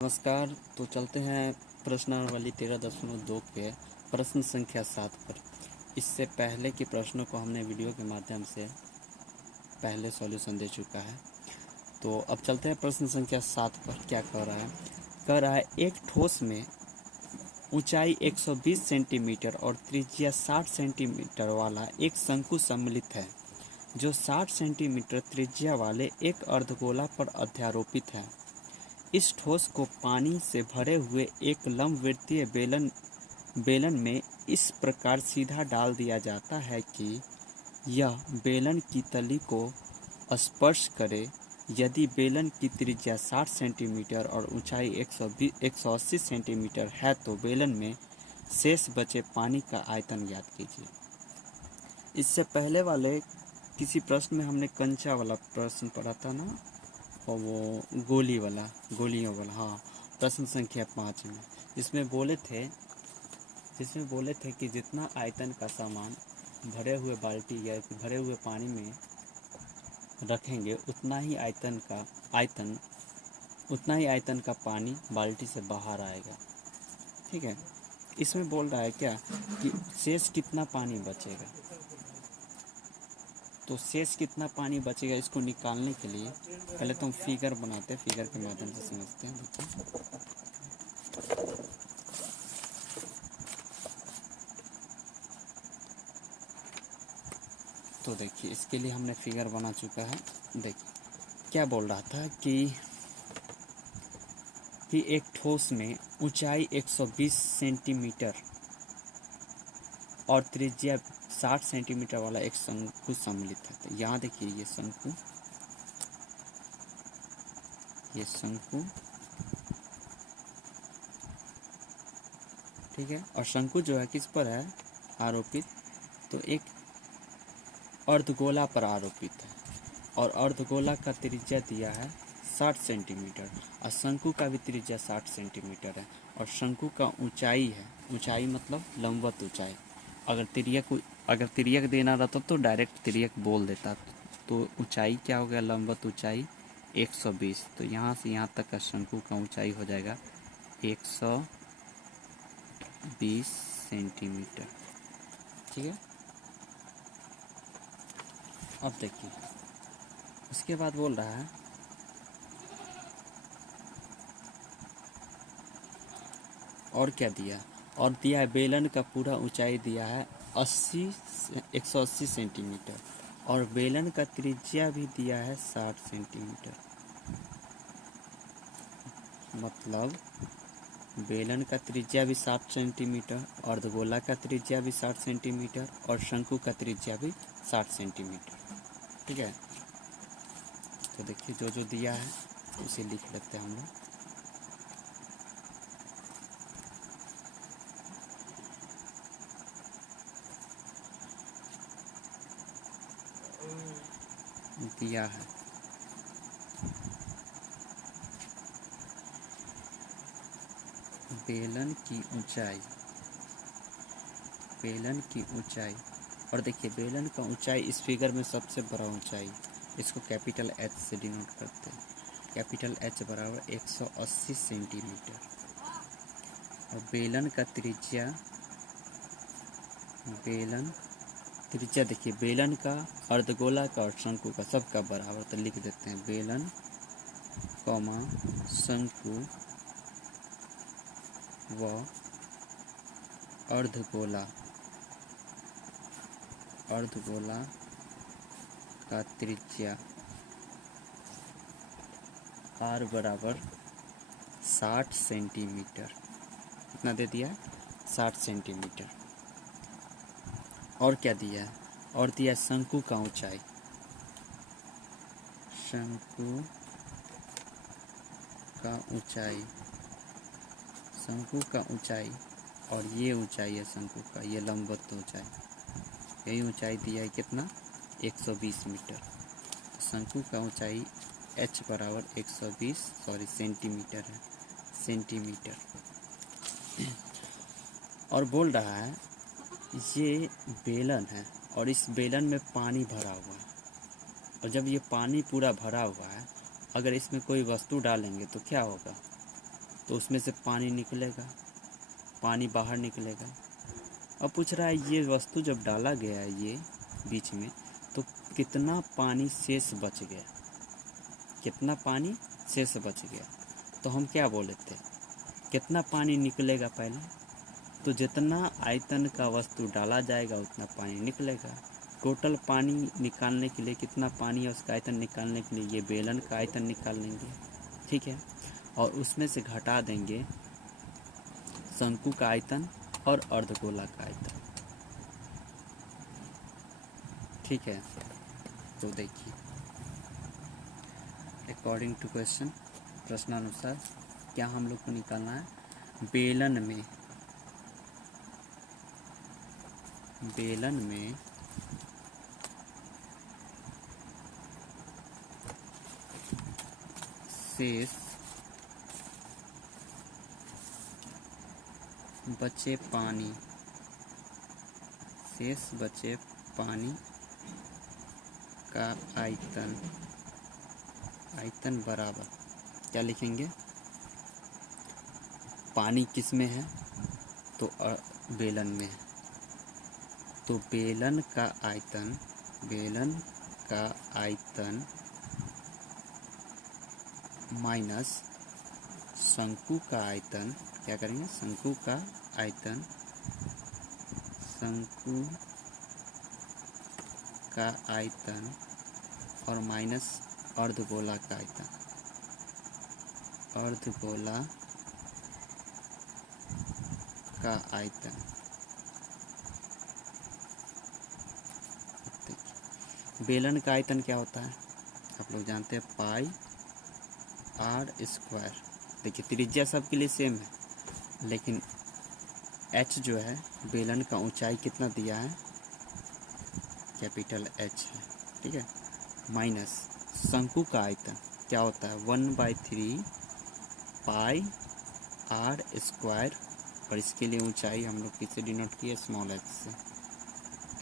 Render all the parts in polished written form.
नमस्कार। तो चलते हैं प्रश्नावली 13.2 पे प्रश्न संख्या 7 पर। इससे पहले के प्रश्नों को हमने वीडियो के माध्यम से पहले सॉल्यूशन दे चुका है। तो अब चलते हैं प्रश्न संख्या 7 पर। क्या कह रहा है एक ठोस में ऊंचाई 120 सेंटीमीटर और त्रिज्या 60 सेंटीमीटर वाला एक शंकु सम्मिलित है, जो 60 सेंटीमीटर त्रिज्या वाले एक अर्धगोला पर अध्यारोपित है। इस ठोस को पानी से भरे हुए एक लंबवृत्तीय बेलन में इस प्रकार सीधा डाल दिया जाता है कि यह बेलन की तली को स्पर्श करे। यदि बेलन की त्रिज्या 60 सेंटीमीटर और ऊंचाई 180 सेंटीमीटर है तो बेलन में शेष बचे पानी का आयतन ज्ञात कीजिए। इससे पहले वाले किसी प्रश्न में हमने कंचा वाला प्रश्न पढ़ा था ना, और वो गोलियों वाला, हाँ, प्रश्न संख्या 5 में, जिसमें बोले थे कि जितना आयतन का सामान भरे हुए बाल्टी या भरे हुए पानी में रखेंगे उतना ही आयतन का पानी बाल्टी से बाहर आएगा। ठीक है। इसमें बोल रहा है क्या कि शेष कितना पानी बचेगा। तो शेष कितना पानी बचेगा इसको निकालने के लिए पहले तो हम फिगर बनाते हैं, फिगर के माध्यम से समझते हैं। तो देखिए इसके लिए हमने फिगर बना चुका है। देखिए क्या बोल रहा था कि एक ठोस में ऊंचाई 120 सेंटीमीटर और त्रिज्या 60 सेंटीमीटर वाला एक शंकु सम्मिलित है। तो यहाँ देखिए ये शंकु ठीक है। और शंकु जो है किस पर है आरोपित, तो एक अर्धगोला पर आरोपित है और अर्धगोला का त्रिज्या दिया है 60 सेंटीमीटर और शंकु का भी त्रिज्या 60 सेंटीमीटर है और शंकु का ऊंचाई मतलब लंबवत ऊंचाई। अगर तिर्यक देना रहता तो डायरेक्ट तिर्यक बोल देता। तो ऊंचाई क्या हो गया, लंबवत ऊंचाई 120। तो यहाँ से यहाँ तक का शंकु का ऊंचाई हो जाएगा 120 सेंटीमीटर। ठीक है। अब देखिए उसके बाद बोल रहा है और क्या दिया, और दिया है बेलन का पूरा ऊंचाई दिया है 180 सेंटीमीटर और बेलन का त्रिज्या भी दिया है 60 सेंटीमीटर। मतलब बेलन का त्रिज्या भी 60 सेंटीमीटर, अर्धगोला का त्रिज्या भी 60 सेंटीमीटर और शंकु का त्रिज्या भी 60 सेंटीमीटर। ठीक है। तो देखिए जो दिया है उसे लिख लेते हैं हम लोग। दिया है बेलन की ऊंचाई और देखिए बेलन का ऊंचाई इस फिगर में सबसे बड़ा ऊंचाई, इसको कैपिटल एच से डिनोट करते हैं। कैपिटल एच बराबर 180 सेंटीमीटर और बेलन त्रिज्या देखिए बेलन का, अर्धगोला का और शंकु का सबका बराबर। तो लिख देते हैं बेलन शंकु व अर्धगोला का त्रिज्या r बराबर 60 सेंटीमीटर। कितना दे दिया, 60 सेंटीमीटर। और क्या दिया है, और दिया शंकु का ऊंचाई और ये ऊंचाई है शंकु का, ये लंबवत ऊंचाई, यही ऊंचाई दिया है कितना 120 मीटर। शंकु का ऊंचाई h बराबर 120 सेंटीमीटर है, सेंटीमीटर। और बोल रहा है ये बेलन है और इस बेलन में पानी भरा हुआ है और जब ये पानी पूरा भरा हुआ है अगर इसमें कोई वस्तु डालेंगे तो क्या होगा, तो उसमें से पानी निकलेगा, पानी बाहर निकलेगा। अब पूछ रहा है ये वस्तु जब डाला गया है ये बीच में, तो कितना पानी शेष बच गया, कितना पानी शेष बच गया। तो हम क्या बोले थे, कितना पानी निकलेगा पहले, तो जितना आयतन का वस्तु डाला जाएगा उतना पानी निकलेगा। टोटल पानी निकालने के लिए कितना पानी है उसका आयतन निकालने के लिए ये बेलन का आयतन निकाल लेंगे, ठीक है। और उसमें से घटा देंगे शंकु का आयतन और अर्धगोला का आयतन, ठीक है। तो देखिए अकॉर्डिंग टू क्वेश्चन, प्रश्नानुसार क्या हम लोग को निकालना है, बेलन में शेष बचे पानी का आयतन बराबर, क्या लिखेंगे, पानी किस में है, तो बेलन में है, तो बेलन का आयतन माइनस शंकु का आयतन, क्या करेंगे, शंकु का आयतन और माइनस अर्धगोला का आयतन, बेलन का आयतन क्या होता है, आप लोग जानते हैं, पाई आर स्क्वायर। देखिए त्रिज्या सबके लिए सेम है, लेकिन एच जो है बेलन का ऊंचाई कितना दिया है, कैपिटल एच है, ठीक है, माइनस शंकु का आयतन क्या होता है 1/3 पाई आर स्क्वायर, और इसके लिए ऊंचाई हम लोग किससे डिनोट किए, स्मॉल एच से,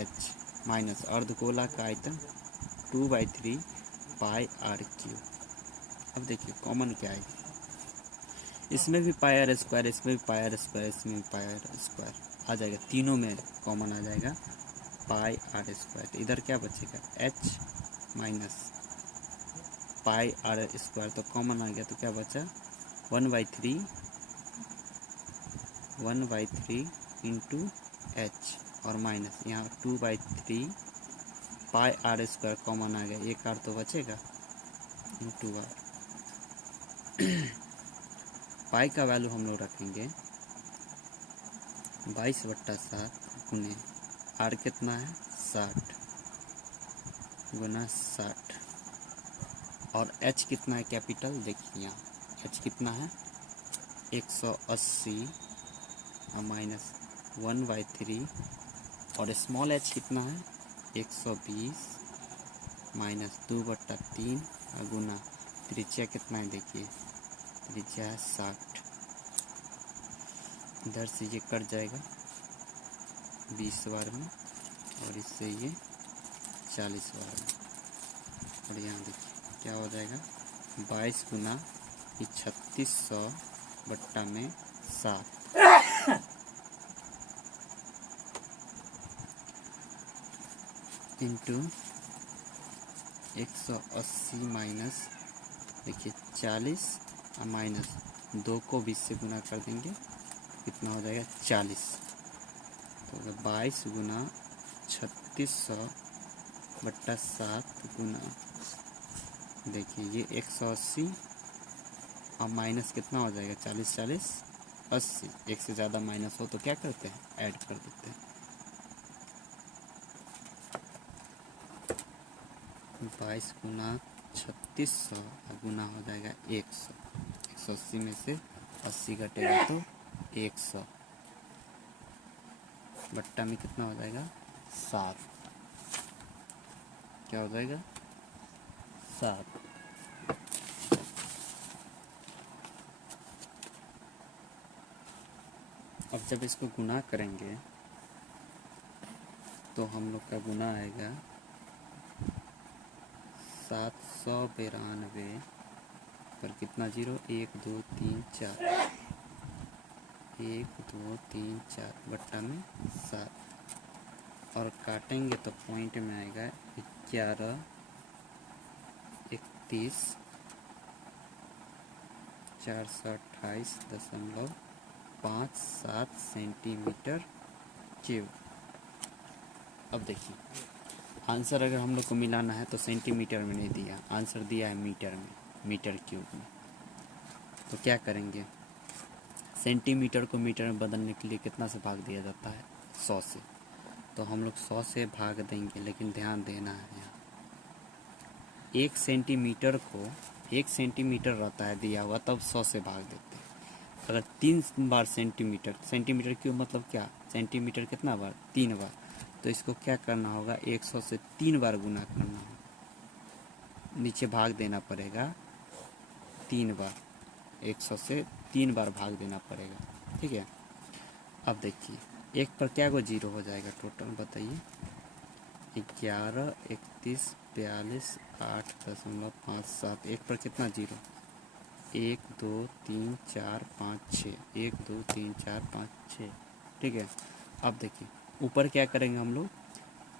एच, माइनस अर्धगोला का आयतन 2/3 पाई आर क्यूब। अब देखिए कॉमन क्या आएगा, इसमें भी पाई आर स्क्वायर, इसमें भी पाई आर स्क्वायर, इसमें भी पाई आर स्क्वायर आ जाएगा, तीनों में कॉमन आ जाएगा पाई आर स्क्वायर। तो इधर क्या बचेगा, H minus pi R square, तो कॉमन आ गया, तो क्या बचा 1/3 इंटू एच, और माइनस यहाँ 2/3 पाई आर स्क्वायर कॉमन आ गया, एक आर तो बचेगा इंटू आर। पाई का वैल्यू हम लोग रखेंगे 22/7 गुने आर कितना है 60 गुना 60, और एच कितना है कैपिटल, देखिए यहाँ एच कितना है 180 और माइनस 1/3, और स्मॉल एच कितना है 120 माइनस 2/3 और गुना त्रिज्या कितना है, देखिए त्रिज्या है 60, इधर से ये कट जाएगा 20 बार में, और इससे ये 40 बार में, और यहाँ देखिए क्या हो जाएगा 22 गुना 3600/7 इंटू 180 माइनस, देखिए 40 और माइनस 2 को 20 से गुना कर देंगे, कितना हो जाएगा 40, तो 22 गुना 3600/7 गुना, देखिए ये 180 और माइनस कितना हो जाएगा 40 40 80, एक से ज़्यादा माइनस हो तो क्या करते हैं, ऐड कर देते हैं, 22 गुना 3600 गुना हो जाएगा 100, 180 में से 80 घटेगा तो 100, बट्टा में कितना हो जाएगा 7, क्या हो जाएगा 7। अब जब इसको गुना करेंगे तो हम लोग का गुना आएगा 792 पर कितना जीरो, 1 2 3 4, 1 2 3 4 बट्टा में 7, और काटेंगे तो पॉइंट में आएगा 11 31 428.57 सेंटीमीटर क्यूब। अब देखिए आंसर अगर हम लोग को मिलाना है तो सेंटीमीटर में नहीं दिया, आंसर दिया है मीटर में, मीटर क्यूब में। तो क्या करेंगे, सेंटीमीटर को मीटर में बदलने के लिए कितना से भाग दिया जाता है, 100 से। तो हम लोग 100 से भाग देंगे, लेकिन ध्यान देना है यहाँ 1 सेंटीमीटर को, 1 सेंटीमीटर रहता है दिया हुआ, तब 100 से भाग देते हैं। अगर 3 बार सेंटीमीटर, सेंटीमीटर क्यूब मतलब क्या, सेंटीमीटर कितना बार, 3 बार, तो इसको क्या करना होगा, 100 से 3 बार गुना करना होगा, नीचे भाग देना पड़ेगा 3 बार, 100 से 3 बार भाग देना पड़ेगा, ठीक है। अब देखिए एक पर क्या को जीरो हो जाएगा टोटल बताइए, 11 31 42 8.57, एक पर कितना जीरो, 1 2 3 4 5 6, 1 2 3 4 5 6, ठीक है। अब देखिए ऊपर क्या करेंगे हम लोग,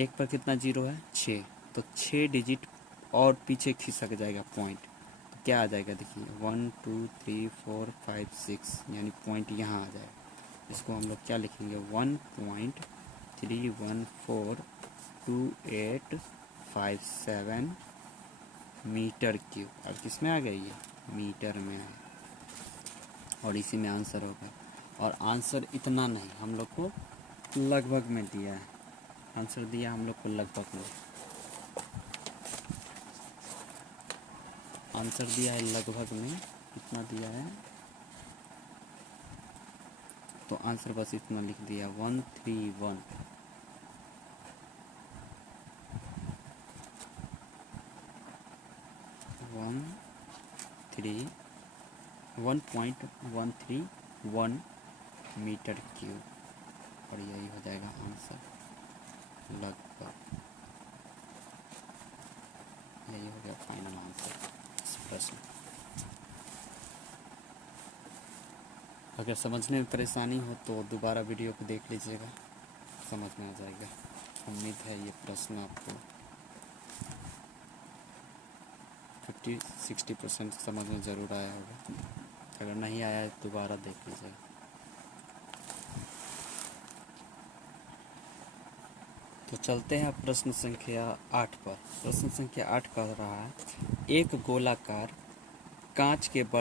एक पर कितना जीरो है, 6, तो 6 डिजिट और पीछे खिसक जाएगा पॉइंट, तो क्या आ जाएगा देखिए 1 2 3 4 5 6, यानी पॉइंट यहाँ आ जाएगा। इसको हम लोग क्या लिखेंगे, 1.3142857 मीटर क्यूब। अब किस में आ गई है, मीटर में है, और इसी में आंसर होगा। और आंसर इतना नहीं, हम लोग को लगभग में दिया है, आंसर दिया हम लोग को लगभग में, आंसर दिया है लगभग में, कितना दिया है, तो आंसर बस इतना लिख दिया 131, 1.131 मीटर क्यूब, और यही हो जाएगा आंसर, लगभग यही हो गया फाइनल आंसर इस प्रश्न। अगर समझने में परेशानी हो तो दोबारा वीडियो को देख लीजिएगा, समझ में आ जाएगा। उम्मीद है ये प्रश्न आपको 50-60% समझ में ज़रूर आया होगा, अगर नहीं आया है दोबारा देख लीजिएगा। तो चलते हैं प्रश्न संख्या 8 पर। प्रश्न संख्या 8 कह रहा है, एक गोलाकार कांच के